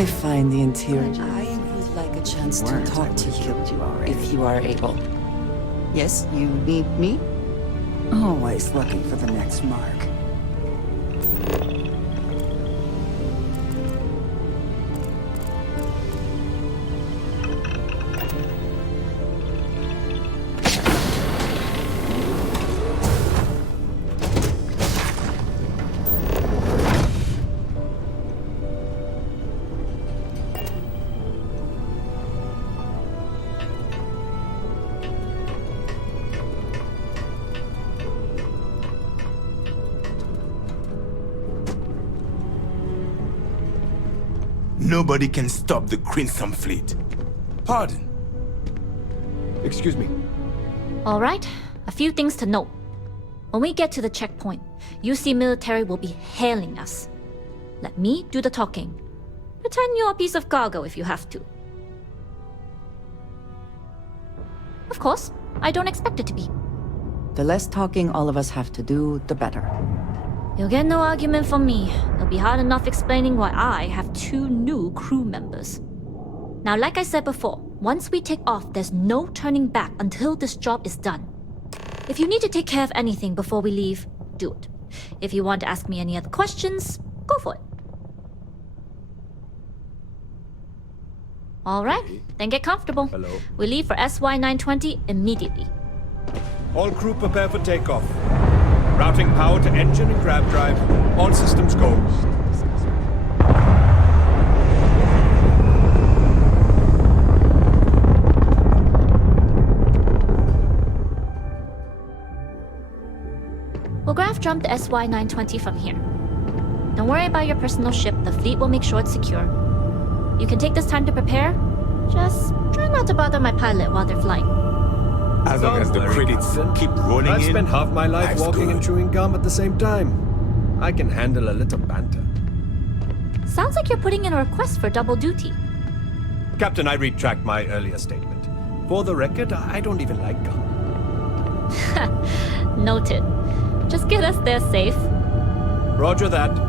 I find the interior. I would like a chance to talk to you, if you are able. Yes, you need me? Always looking for the next mark. Nobody can stop the Crimson Fleet. Pardon? Excuse me. All right, a few things to note. When we get to the checkpoint, UC military will be hailing us. Let me do the talking. Pretend you're a piece of cargo if you have to. Of course, I don't expect it to be. The less talking all of us have to do, the better. You'll get no argument from me. It'll be hard enough explaining why I have 2 new crew members. Now, like I said before, once we take off, there's no turning back until this job is done. If you need to take care of anything before we leave, do it. If you want to ask me any other questions, go for it. All right, then get comfortable. Hello. We leave for SY-920 immediately. All crew prepare for takeoff. Routing power to engine and grab drive. All systems go. We'll graph jump the SY-920 from here. Don't worry about your personal ship. The fleet will make sure it's secure. You can take this time to prepare. Just try not to bother my pilot while they're flying. As long as the credits keep rolling in, I've spent half my life life's walking good. and chewing gum at the same time. I can handle a little banter. Sounds like you're putting in a request for double duty. Captain, I retract my earlier statement. For the record, I don't even like gum. Noted. Just get us there safe. Roger that.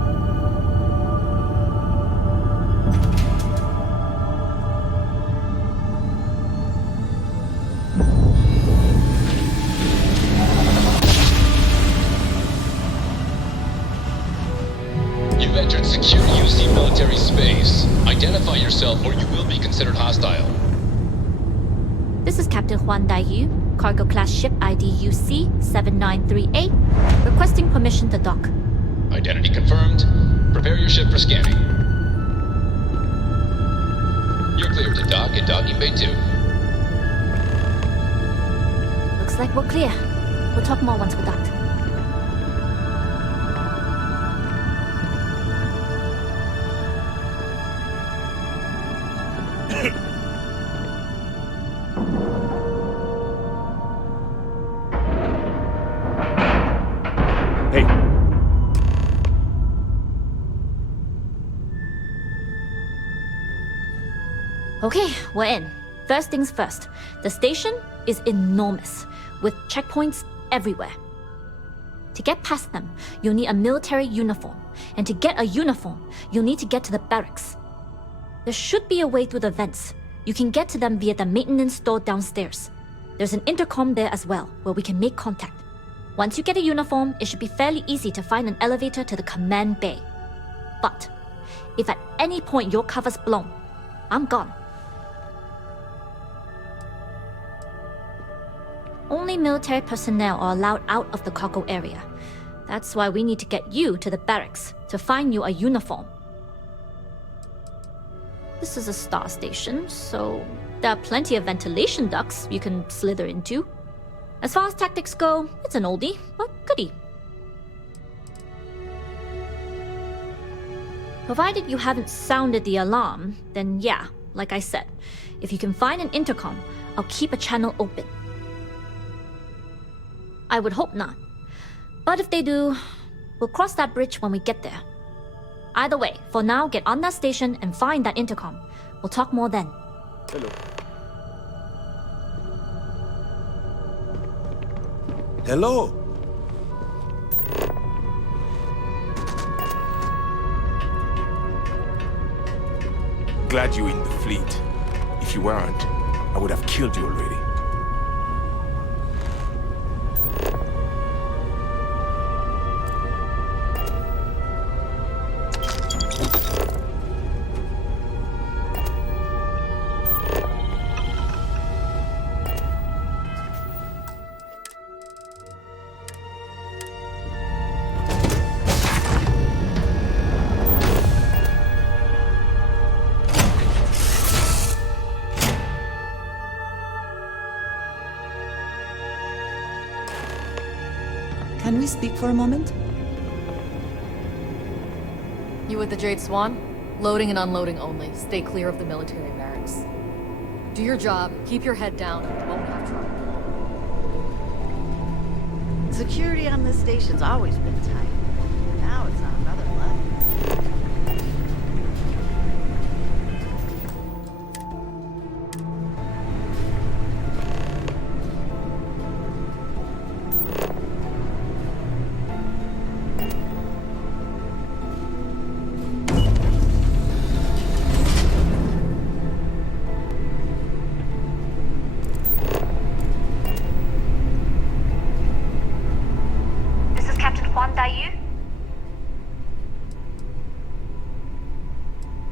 You've entered secure UC military space. Identify yourself or you will be considered hostile. This is Captain Huan Daiyu, cargo class ship ID UC-7938, requesting permission to dock. Identity confirmed. Prepare your ship for scanning. You're cleared to dock at docking bay 2. Looks like we're clear. We'll talk more once we're docked. Hey, Okay, we're in. First things first. The station is enormous, with checkpoints everywhere. To get past them, you'll need a military uniform. And to get a uniform, you'll need to get to the barracks. There should be a way through the vents. You can get to them via the maintenance store downstairs. There's an intercom there as well, where we can make contact. Once you get a uniform, it should be fairly easy to find an elevator to the command bay. But if at any point your cover's blown, I'm gone. Only military personnel are allowed out of the cargo area. That's why we need to get you to the barracks to find you a uniform. This is a star station, so there are plenty of ventilation ducts you can slither into. As far as tactics go, it's an oldie, but goodie. Provided you haven't sounded the alarm, then yeah, like I said, if you can find an intercom, I'll keep a channel open. I would hope not. But if they do, we'll cross that bridge when we get there. Either way, for now, get on that station and find that intercom. We'll talk more then. hello. Hello. glad you're in the fleet. If you weren't, I would have killed you already. Can we speak for a moment? You with the Jade Swan? Loading and unloading only. Stay clear of the military barracks. Do your job, keep your head down, and you won't have trouble. Security on this station's always been tight. Now it's on another level.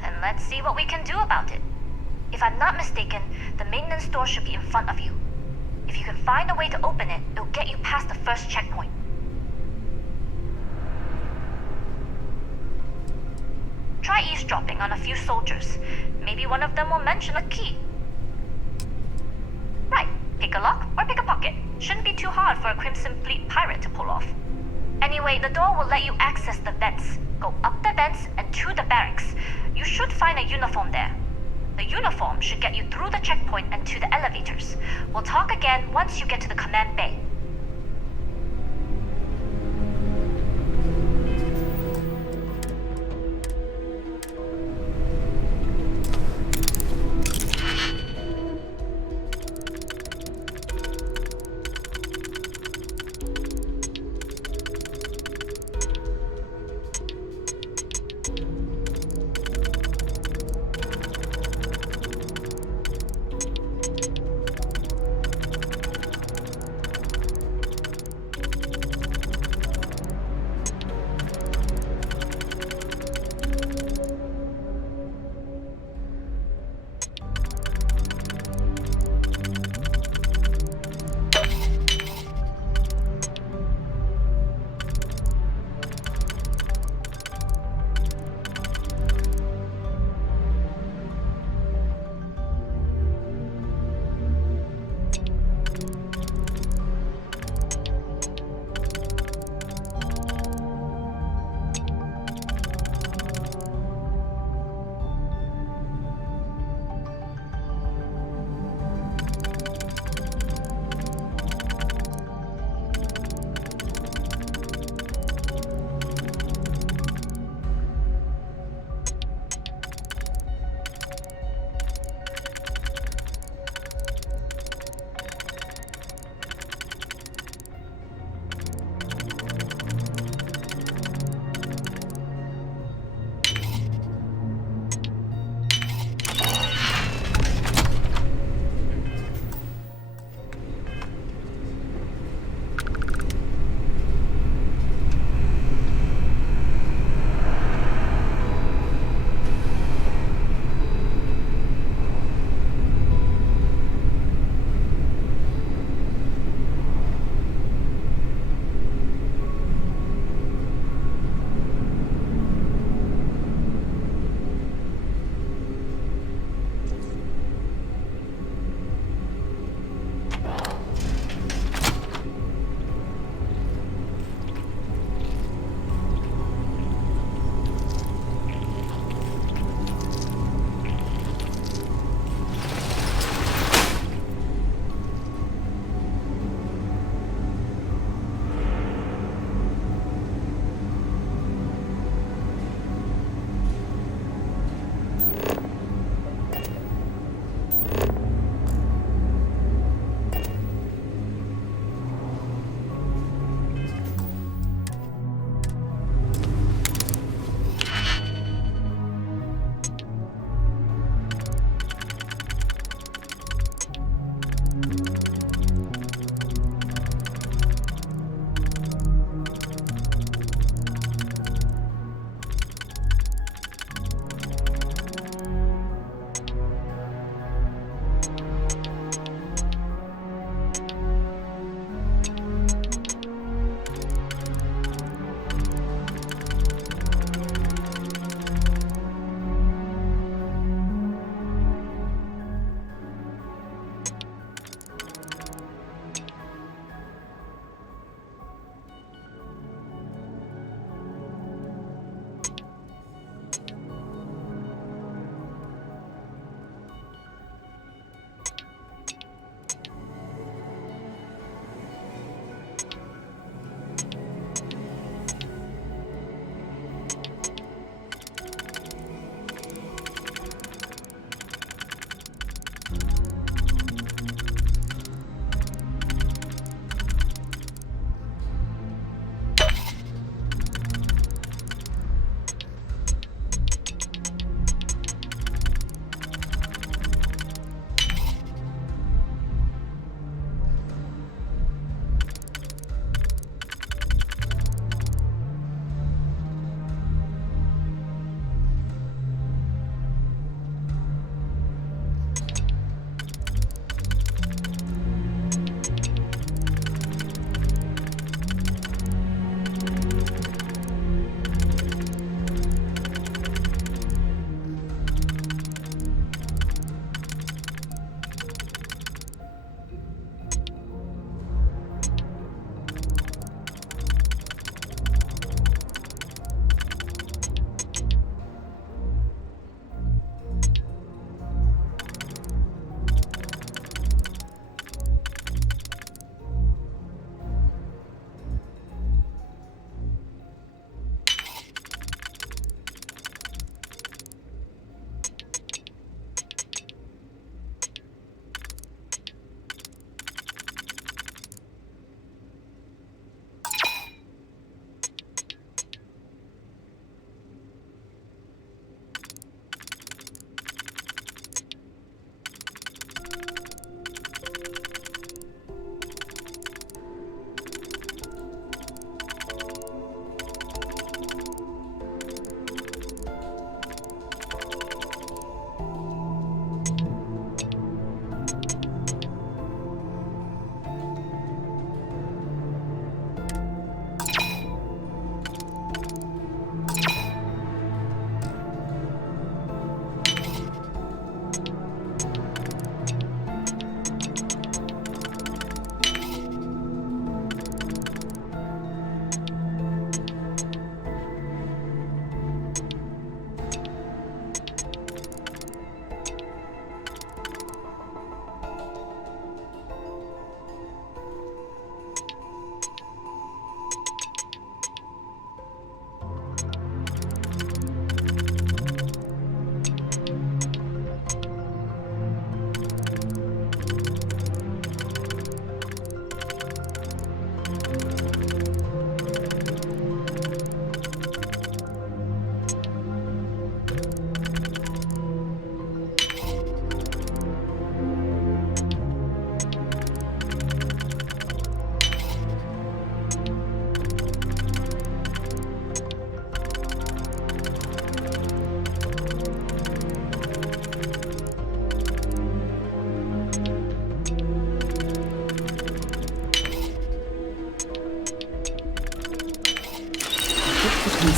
Then let's see what we can do about it. If I'm not mistaken, the maintenance door should be in front of you. If you can find a way to open it, it'll get you past the first checkpoint. Try eavesdropping on a few soldiers. Maybe one of them will mention a key. Right, pick a lock or pick a pocket. Shouldn't be too hard for a Crimson Fleet pirate to pull off. Anyway, the door will let you access the vents. Go up the vents and to the barracks. You should find a uniform there. The uniform should get you through the checkpoint and to the elevators. We'll talk again once you get to the command bay.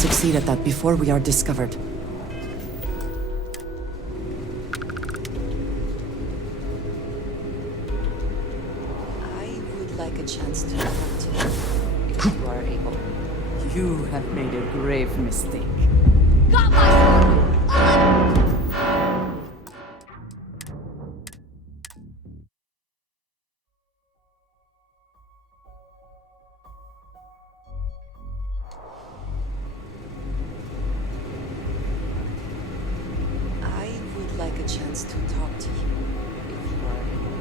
succeed at that before we are discovered. I would like a chance to talk to you, if you are able. You have made a grave mistake. I would like a chance to talk to you, if you are able.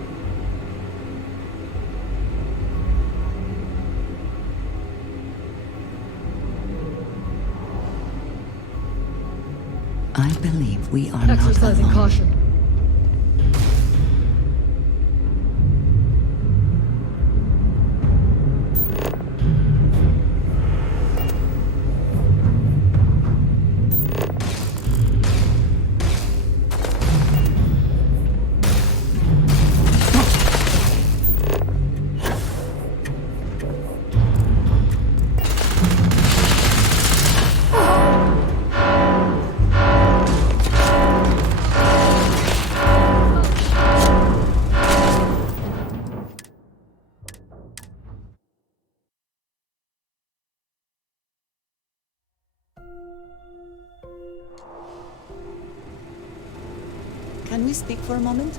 I believe we are not Exercising alone. caution. Can we speak for a moment?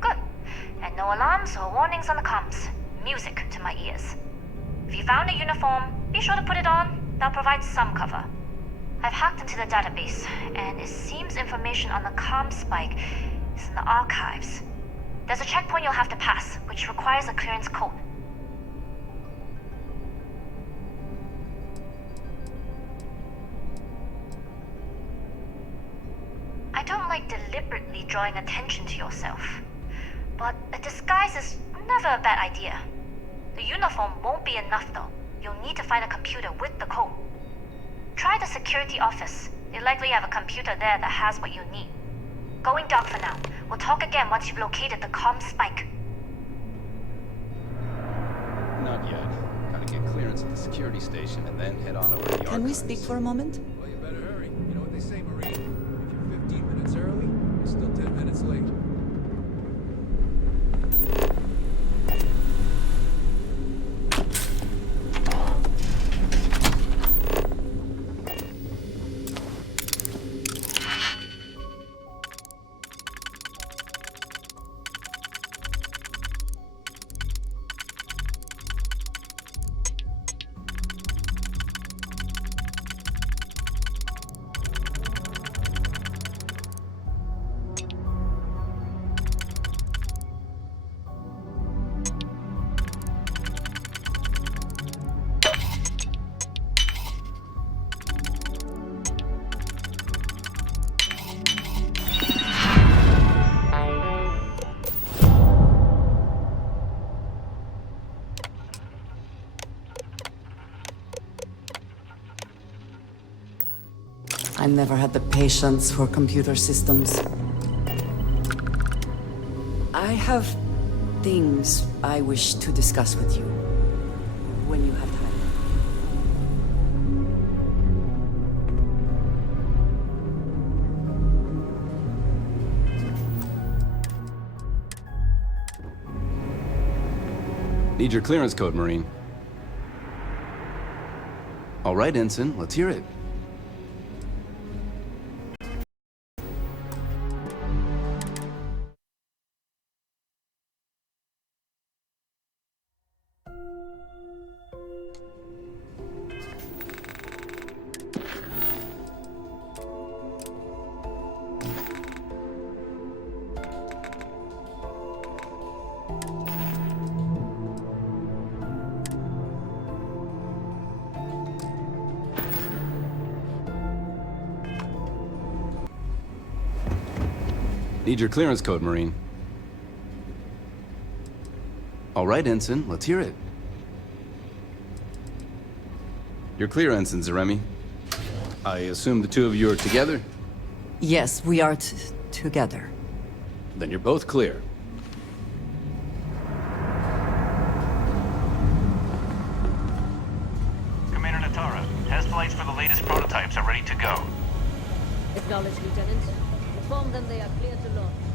Good. And no alarms or warnings on the comms. Music to my ears. If you found a uniform, be sure to put it on. That'll provide some cover. I've hacked into the database, and it seems information on the ComSpike is in the archives. There's a checkpoint you'll have to pass, which requires a clearance code. I don't like deliberately drawing attention to yourself, but a disguise is never a bad idea. The uniform won't be enough though. You'll need to find a computer with the code. Try the security office. They likely have a computer there that has what you need. Going dark for now. We'll talk again once you've located the ComSpike. Not yet. Gotta get clearance at the security station and then head on over to the archives. Can we speak for a moment? Well, you better hurry. You know what they say, Marine? If you're 15 minutes early, you're still 10 minutes late. I never had the patience for computer systems. I have things I wish to discuss with you when you have time. Need your clearance code, Marine. All right, Ensign, let's hear it. Need your clearance code, Marine. All right, Ensign, let's hear it. You're clear, Ensign Zaremi. I assume the two of you are together? Yes, we are together. Then you're both clear. Commander Natara, test flights for the latest prototypes are ready to go. Acknowledged, Lieutenant. Inform them they are clear to launch.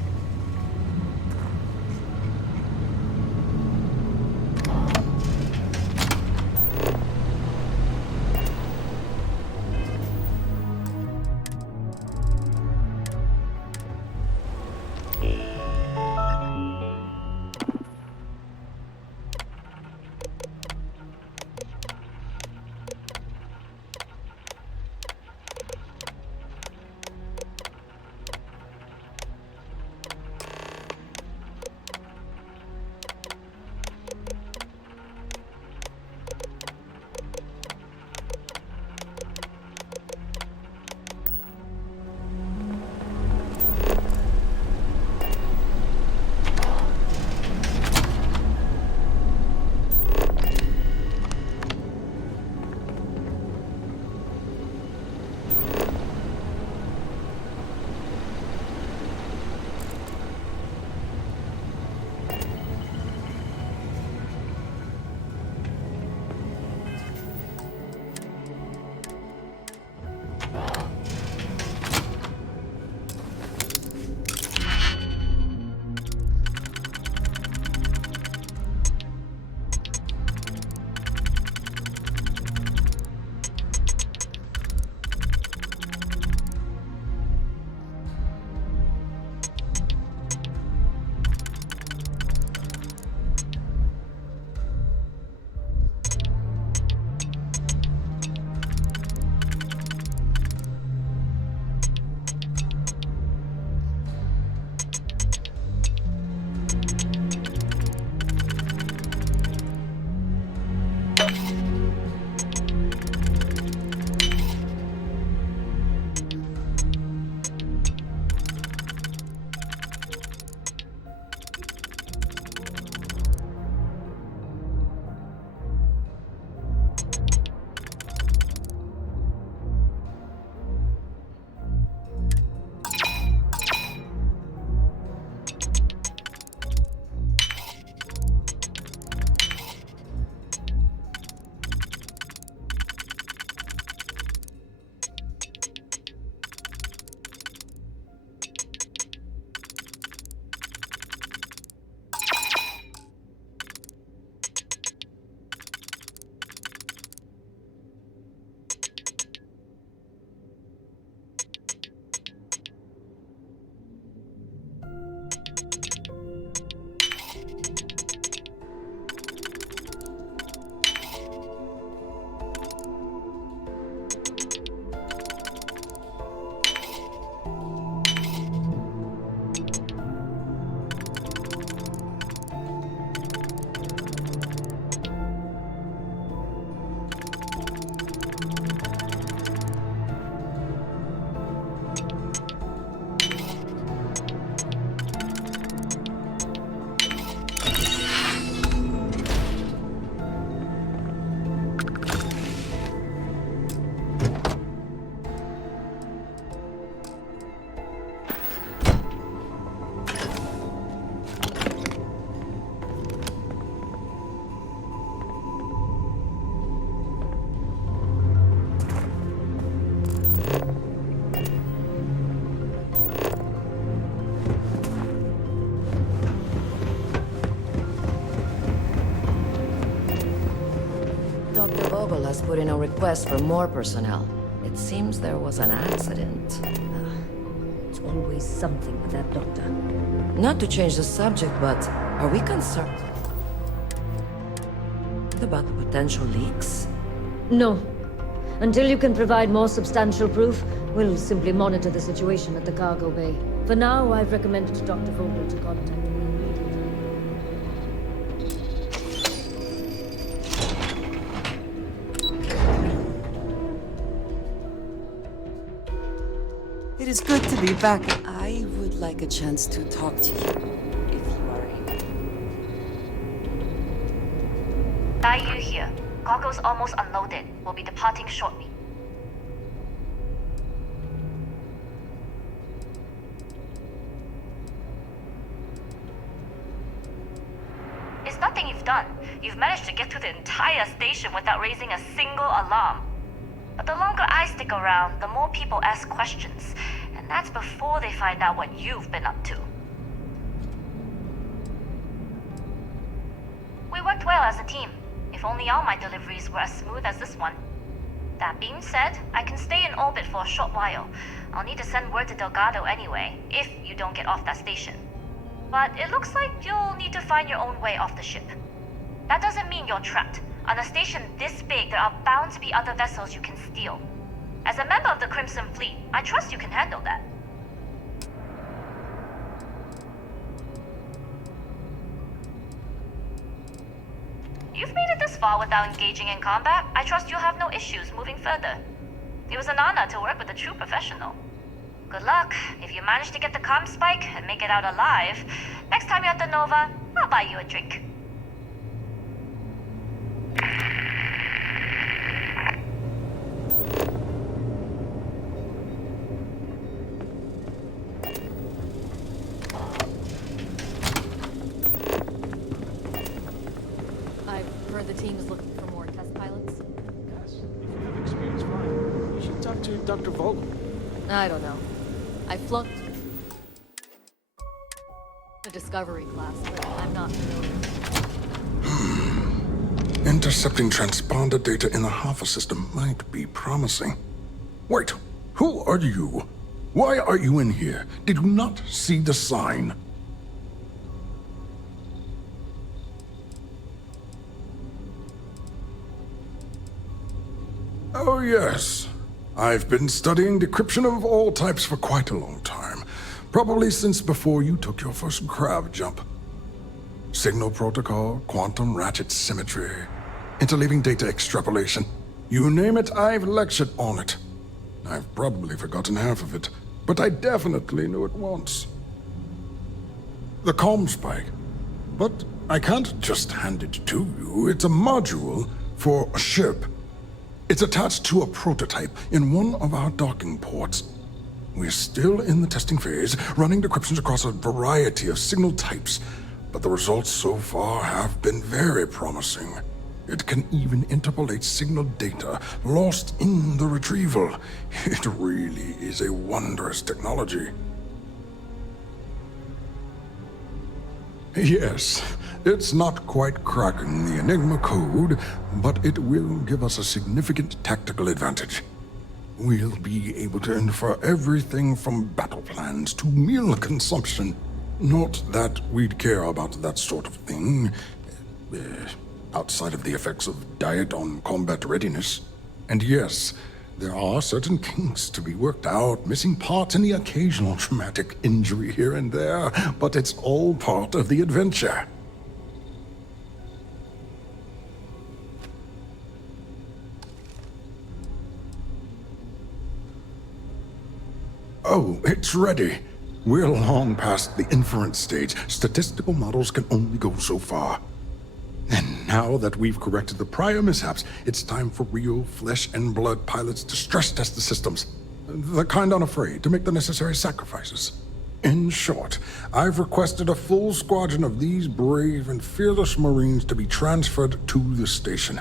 has put in a request for more personnel. It seems there was an accident. It's always something with that doctor. Not to change the subject, but are we concerned about the potential leaks? No. Until you can provide more substantial proof, we'll simply monitor the situation at the cargo bay. For now, I've recommended to Dr. Vogel to contact me It is good to be back. I would like a chance to talk to you, if you are able. Dai Yu here. Cargo's almost unloaded. We'll be departing shortly. It's nothing you've done. You've managed to get through the entire station without raising a single alarm. But the longer I stick around, the more people ask questions. And that's before they find out what you've been up to. We worked well as a team. If only all my deliveries were as smooth as this one. That being said, I can stay in orbit for a short while. I'll need to send word to Delgado anyway, if you don't get off that station. But it looks like you'll need to find your own way off the ship. That doesn't mean you're trapped. On a station this big, there are bound to be other vessels you can steal. As a member of the Crimson Fleet, I trust you can handle that. You've made it this far without engaging in combat. I trust you'll have no issues moving further. It was an honor to work with a true professional. Good luck. If you manage to get the ComSpike and make it out alive, next time you're at the Nova, I'll buy you a drink. I've heard the team is looking for more test pilots. Yes, if you have experience flying, you should talk to Dr. Vogel. I don't know. I flunked the Discovery class, but I'm not familiar. Intercepting transponder data in the Alpha system might be promising. Wait, who are you? Why are you in here? Did you not see the sign? Oh yes. I've been studying decryption of all types for quite a long time. Probably since before you took your first crab jump. Signal protocol, quantum ratchet symmetry, interleaving data extrapolation. You name it, I've lectured on it. I've probably forgotten half of it, but I definitely knew it once. The ComSpike. But I can't just hand it to you. It's a module for a ship. It's attached to a prototype in one of our docking ports. We're still in the testing phase, running decryptions across a variety of signal types, but the results so far have been very promising. It can even interpolate signal data lost in the retrieval. It really is a wondrous technology. Yes, it's not quite cracking the Enigma code, but it will give us a significant tactical advantage. We'll be able to infer everything from battle plans to meal consumption. Not that we'd care about that sort of thing, outside of the effects of diet on combat readiness. And yes, there are certain kinks to be worked out, missing parts and the occasional traumatic injury here and there, but it's all part of the adventure. Oh, it's ready. We're long past the inference stage. Statistical models can only go so far. And now that we've corrected the prior mishaps, it's time for real flesh and blood pilots to stress test the systems. The kind unafraid to make the necessary sacrifices. In short, I've requested a full squadron of these brave and fearless Marines to be transferred to the station.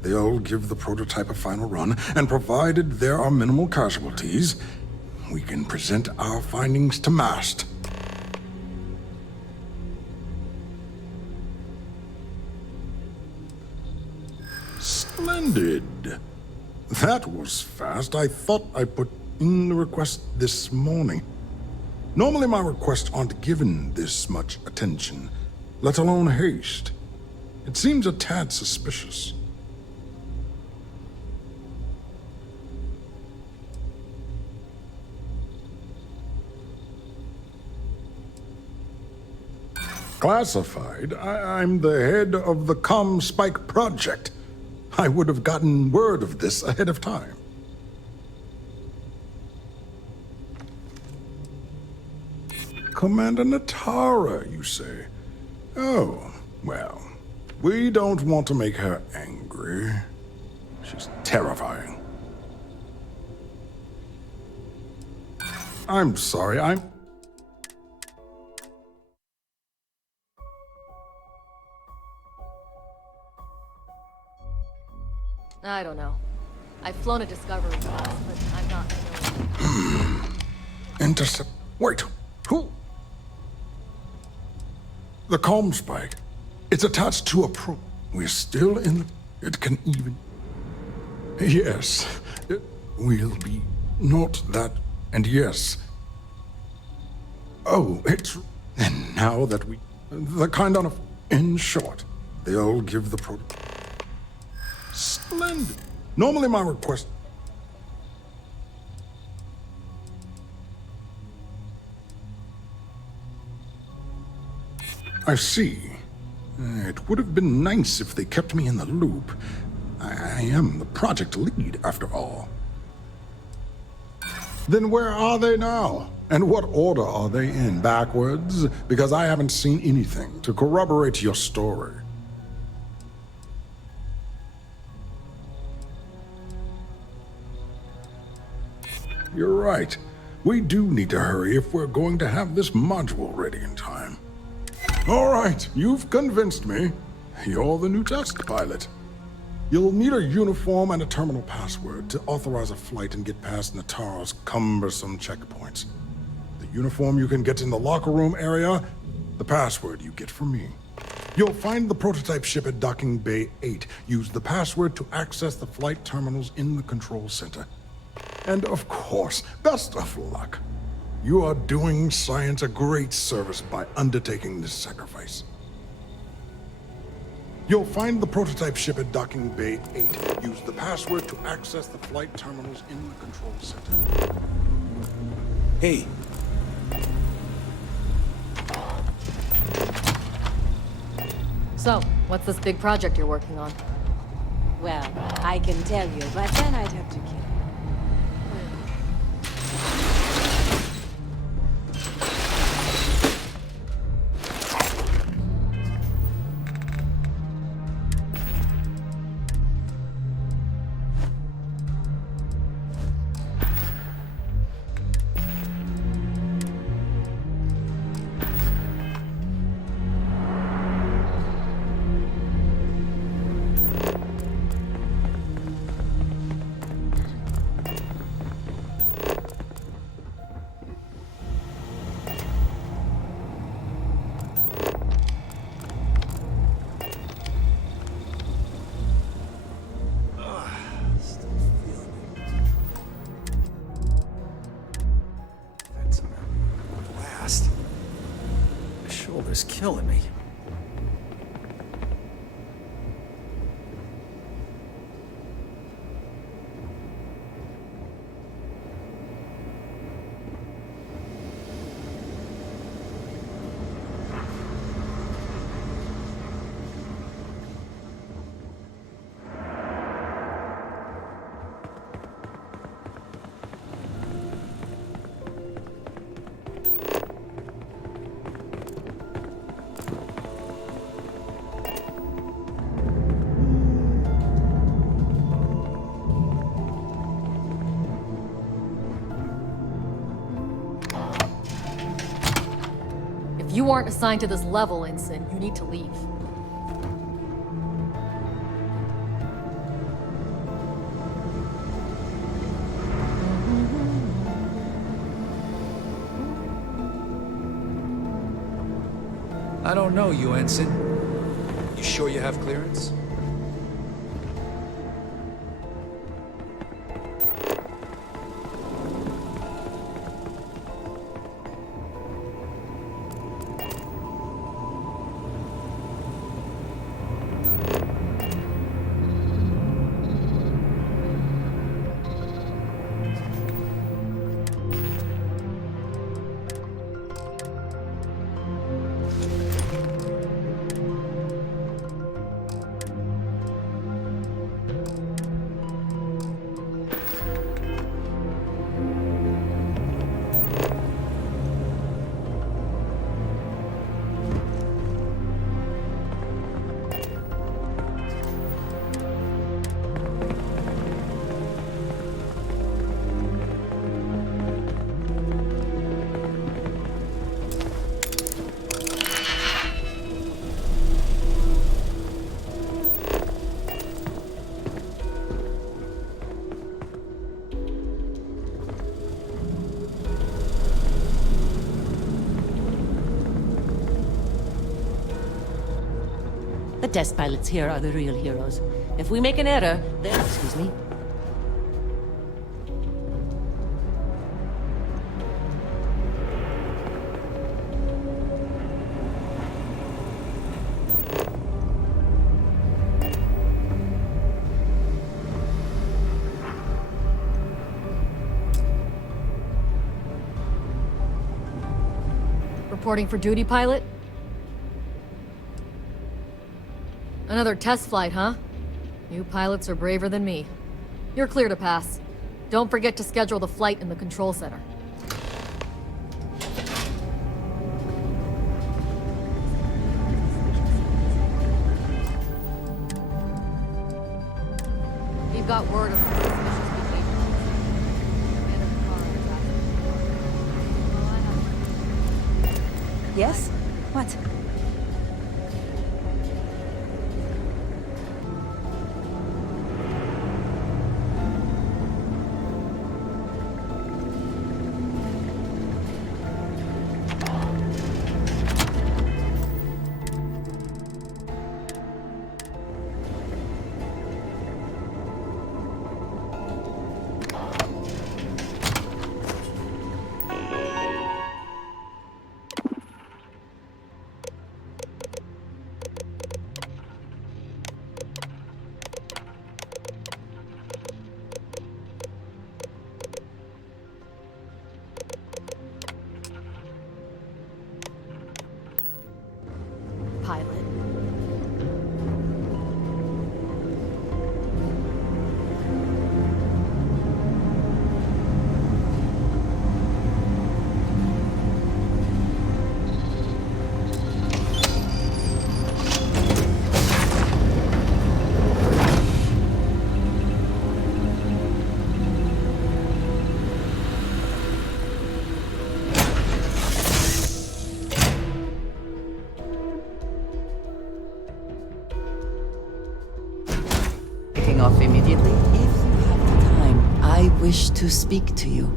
They'll give the prototype a final run, and provided there are minimal casualties, we can present our findings to MAST. Splendid. That was fast. I thought I put in the request this morning. Normally my requests aren't given this much attention, let alone haste. It seems a tad suspicious. Classified? I'm the head of the ComSpike project. I would have gotten word of this ahead of time. Commander Natara, you say? Oh, well, we don't want to make her angry. She's terrifying. I'm sorry, I don't know. I've flown a Discovery class, but I'm not familiar. Intercept. Wait, who? The ComSpike. It's attached to a pro. We're still in. It can even. Yes, it will be. Not that. And yes. Oh, it's. And now that we. The kind of. In short, they'll give the pro. Splendid. Normally my request... I see. It would have been nice if they kept me in the loop. I am the project lead, after all. Then where are they now? And what order are they in? Backwards? Because I haven't seen anything to corroborate your story. You're right. We do need to hurry if we're going to have this module ready in time. All right, you've convinced me. You're the new test pilot. You'll need a uniform and a terminal password to authorize a flight and get past Natara's cumbersome checkpoints. The uniform you can get in the locker room area, the password you get from me. You'll find the prototype ship at Docking Bay 8. Use the password to access the flight terminals in the control center. And of course, best of luck. You are doing science a great service by undertaking this sacrifice. You'll find the prototype ship at Docking Bay 8. Use the password to access the flight terminals in the control center. Hey. So, what's this big project you're working on? Well, I can tell you, but then I'd have to kill you. Is killing me. If you aren't assigned to this level, Ensign, you need to leave. I don't know, you Ensign. You sure you have clearance? The test pilots here are the real heroes. If we make an error, then... Excuse me. Reporting for duty, pilot? Another test flight, huh? You pilots are braver than me. You're clear to pass. Don't forget to schedule the flight in the control center. We've got word of some suspicious behavior. Commander Picard is asking. Yes? What? Pilot. Off immediately. If you have the time, I wish to speak to you.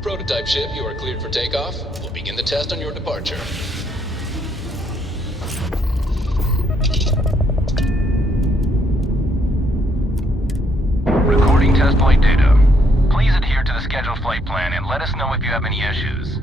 Prototype ship, you are cleared for takeoff. We'll begin the test on your departure. Recording test flight data. Please adhere to the scheduled flight plan and let us know if you have any issues.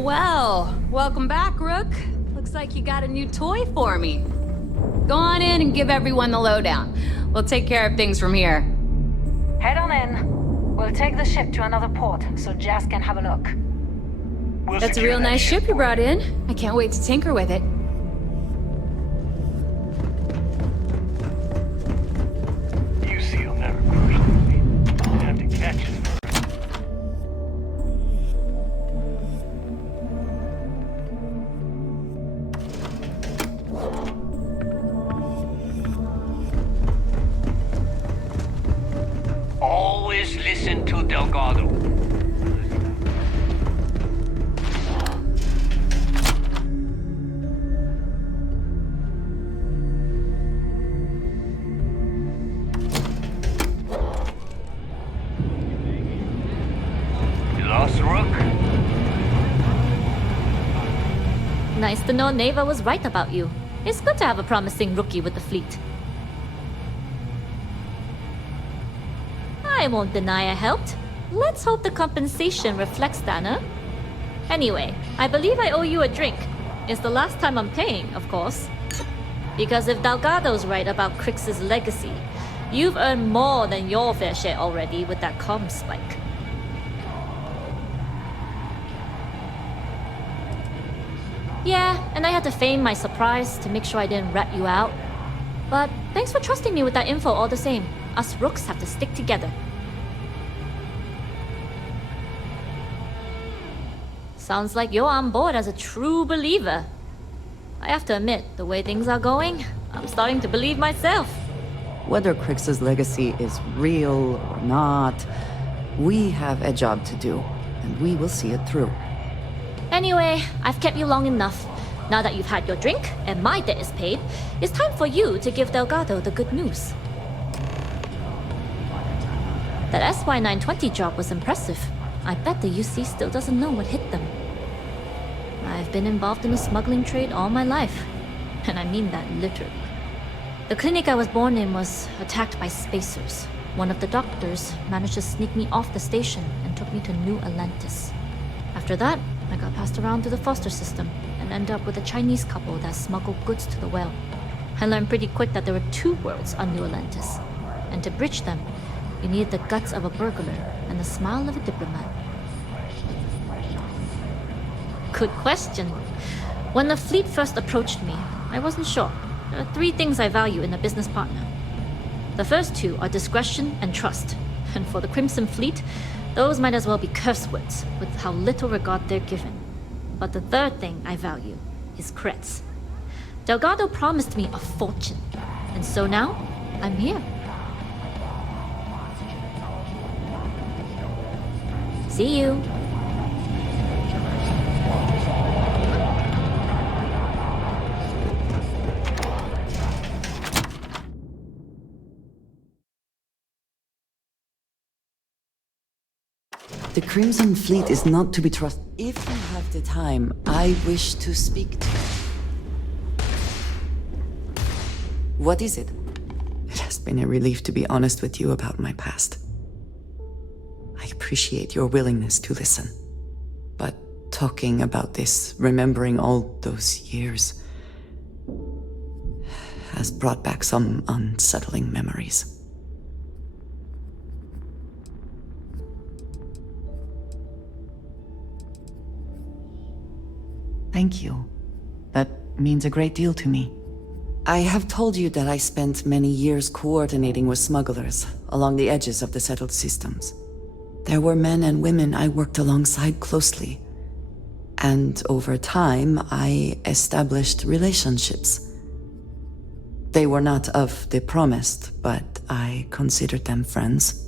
Well. Welcome back, Rook. Looks like you got a new toy for me. Go on in and give everyone the lowdown. We'll take care of things from here. Head on in. We'll take the ship to another port so Jazz can have a look. That's a real nice ship you brought in. I can't wait to tinker with it. You see, you'll never crush me. I'll have to catch it. Always listen to Delgado. Nice to know Neva was right about you. It's good to have a promising rookie with the fleet. I won't deny I helped. Let's hope the compensation reflects that, huh? Anyway, I believe I owe you a drink. It's the last time I'm paying, of course. Because if Delgado's right about Crix's legacy, you've earned more than your fair share already with that ComSpike. Yeah, and I had to feign my surprise to make sure I didn't rat you out. But thanks for trusting me with that info all the same. Us rooks have to stick together. Sounds like you're on board as a true believer. I have to admit, the way things are going, I'm starting to believe myself. Whether Crix's legacy is real or not, we have a job to do, and we will see it through. Anyway, I've kept you long enough. Now that you've had your drink and my debt is paid, it's time for you to give Delgado the good news. That SY-920 job was impressive. I bet the UC still doesn't know what hit them. I've been involved in the smuggling trade all my life, and I mean that literally. The clinic I was born in was attacked by spacers. One of the doctors managed to sneak me off the station and took me to New Atlantis. After that, I got passed around to the foster system and ended up with a Chinese couple that smuggled goods to the well. I learned pretty quick that there were two worlds on New Atlantis, and to bridge them, you needed the guts of a burglar and the smile of a diplomat. Good question. When the fleet first approached me, I wasn't sure. There are three things I value in a business partner. The first two are discretion and trust, and for the Crimson Fleet, those might as well be curse words with how little regard they're given. But the third thing I value is creds. Delgado promised me a fortune, and so now, I'm here. See you. The Crimson Fleet is not to be trusted. If you have the time, I wish to speak to you. What is it? It has been a relief to be honest with you about my past. I appreciate your willingness to listen. But talking about this, remembering all those years, has brought back some unsettling memories. Thank you. That means a great deal to me. I have told you that I spent many years coordinating with smugglers along the edges of the settled systems. There were men and women I worked alongside closely. And over time, I established relationships. They were not of the promised, but I considered them friends.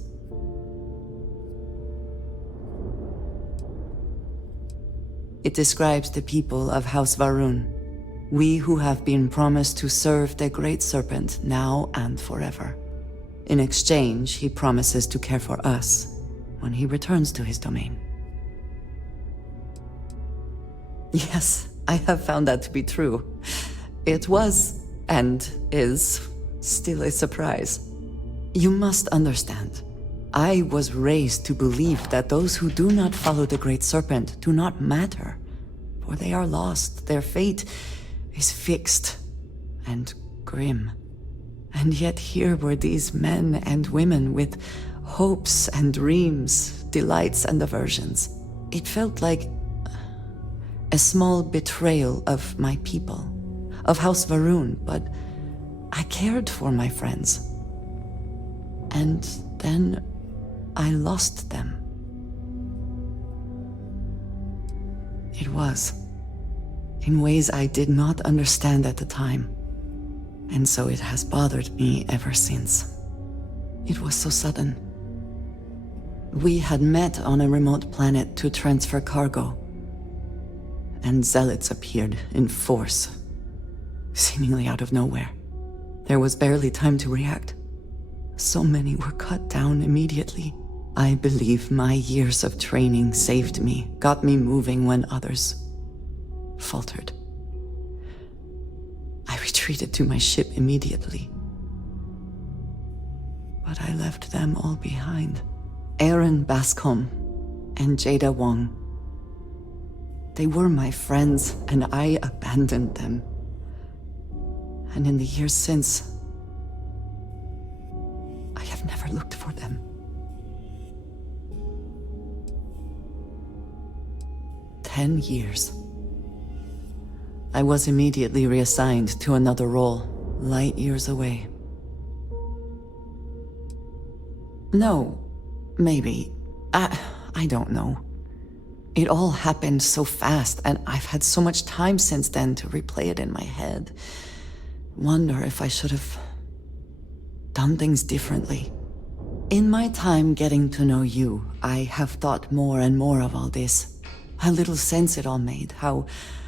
It describes the people of House Varun, we who have been promised to serve the Great Serpent now and forever. In exchange, he promises to care for us when he returns to his domain. Yes, I have found that to be true. It was, and is, still a surprise. You must understand. I was raised to believe that those who do not follow the Great Serpent do not matter, for they are lost. Their fate is fixed and grim. And yet here were these men and women with hopes and dreams, delights and aversions. It felt like a small betrayal of my people, of House Varun, but I cared for my friends. And then I lost them. It was, in ways I did not understand at the time, and so it has bothered me ever since. It was so sudden. We had met on a remote planet to transfer cargo, and zealots appeared in force, seemingly out of nowhere. There was barely time to react. So many were cut down immediately. I believe my years of training saved me, got me moving when others faltered. retreated to my ship immediately. But I left them all behind. Aaron Bascom and Jada Wong. They were my friends, and I abandoned them. And in the years since, I have never looked for them. "10 years. I was immediately reassigned to another role, light years away. No, maybe. I don't know. It all happened so fast, and I've had so much time since then to replay it in my head. Wonder if I should have done things differently. In my time getting to know you, I have thought more and more of all this. How little sense it all made, how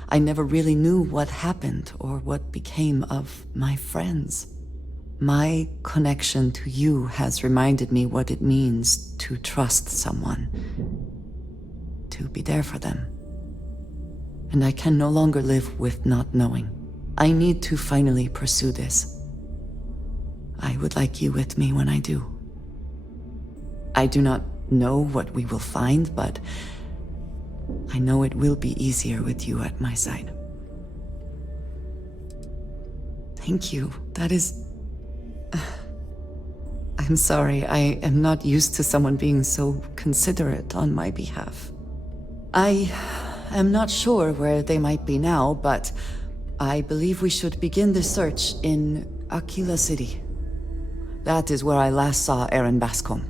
I never really knew what happened or what became of my friends. My connection to you has reminded me what it means to trust someone, to be there for them. And I can no longer live with not knowing. I need to finally pursue this. I would like you with me when I do. I do not know what we will find, but I know it will be easier with you at my side. Thank you. That is... I'm sorry, I am not used to someone being so considerate on my behalf. I am not sure where they might be now, but I believe we should begin the search in Aquila City. That is where I last saw Aaron Bascom.